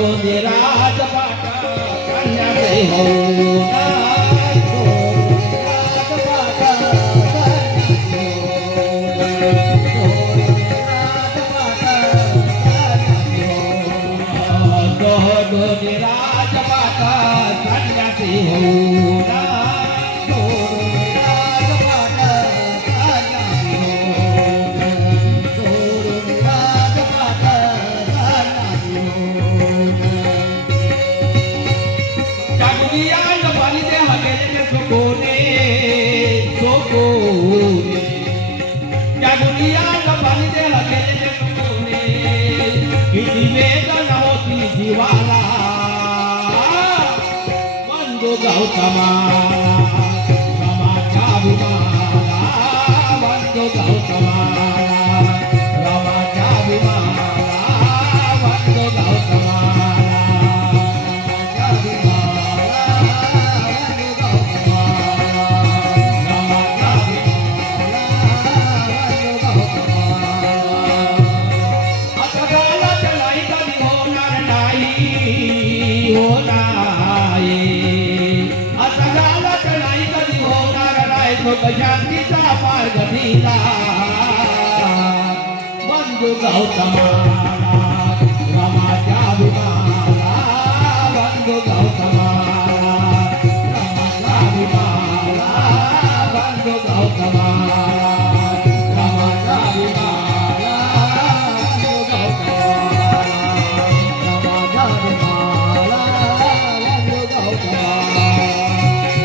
दोन्ही राजपाट करण्याचे होऊना दोन्ही राजपाट करण्याचे होऊना दोन्ही राजपाट करण्याचे होऊना किती वेदना होती जीवाला बंधू गौतमाला रमाच्या विमाला बंधू गौतमाला रमाच्या विमाला बंधू गौतमाला रमाच्या विमाला बंधू गौतमाला रमाच्या विमाला बंधू शांतीचा मार्ग दिला बंधू गौतमाला